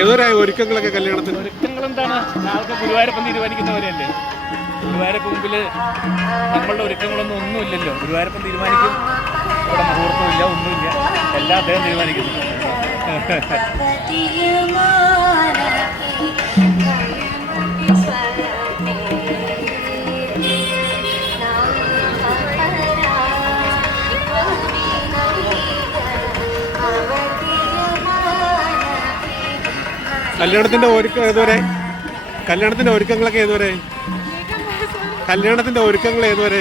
ഏതൊരായി ഒരുക്കങ്ങളൊക്കെ കല്യാണത്തിന്? ഒരുക്കങ്ങൾ എന്താണ്, നാളെ ഗുരുവായൂരപ്പം തീരുമാനിക്കുന്നവരല്ലേ. ഗുരുവായൂരപ്പ് മുമ്പിൽ നമ്മളുടെ ഒരുക്കങ്ങളൊന്നും ഒന്നുമില്ലല്ലോ. ഗുരുവായൂരപ്പം തീരുമാനിക്കും, ഇവിടെ മുഹൂർത്തമില്ല, ഒന്നുമില്ല, എല്ലാം അദ്ദേഹം തീരുമാനിക്കുന്നു. കല്യാണത്തിന്റെ ഒരുക്കം ഏതുവരെ? കല്യാണത്തിന്റെ ഒരുക്കങ്ങളൊക്കെ ഏതുവരെ? കല്യാണത്തിന്റെ ഒരുക്കങ്ങൾ ഏതുവരെ?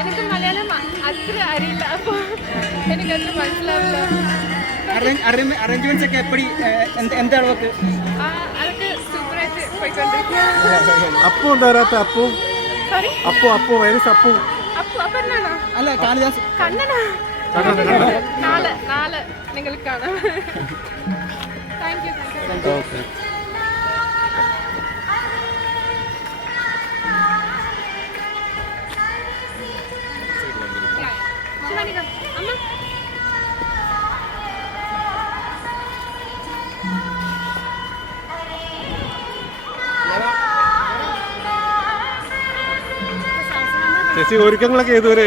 എനിക്ക് മലയാളം അത്ര അറിയില്ല, അപ്പൊ എനിക്കത്ര മനസ്സിലാവില്ല. അറേഞ്ച്മെന്റ്സ് ഒക്കെ എപ്പടി എന്താണ് അതൊക്കെ സൂപ്പറായിട്ട് പോയിക്കൊണ്ടിരിക്കും. അപ്പു എന്താ വരാത്ത? അപ്പു അപ്പു വൈറസ് അപ്പു അല്ല കാളിദാസ് കണ്ണനാ. നാളെ നിങ്ങൾ കാണാം. Thank you. ഓക്കെ. ചേച്ചി ഒരുക്കങ്ങളൊക്കെ ഏതുവരെ?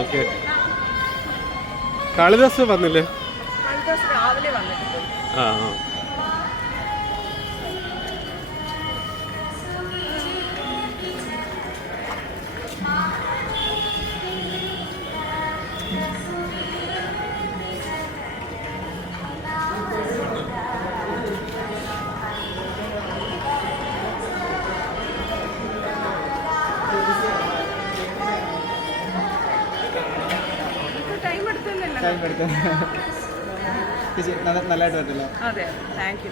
ഓക്കെ. കാളിദാസ് വന്നില്ലേ? രാവിലെ വന്നിട്ടുണ്ട്. ആ. നല്ലതായിട്ട് പറ്റില്ല. അതെ, താങ്ക് യു.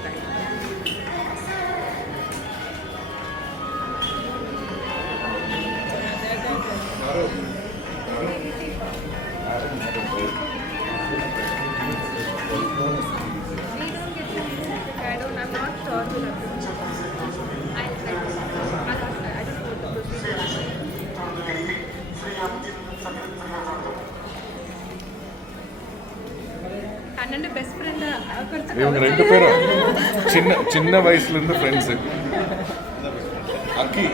அண்ணன் பெஸ்ட் ஃப்ரெண்ட் இவங்க ரெண்டு பேரும் சின்ன வயசுல இருந்து ஃப்ரெண்ட்ஸ். அக்கி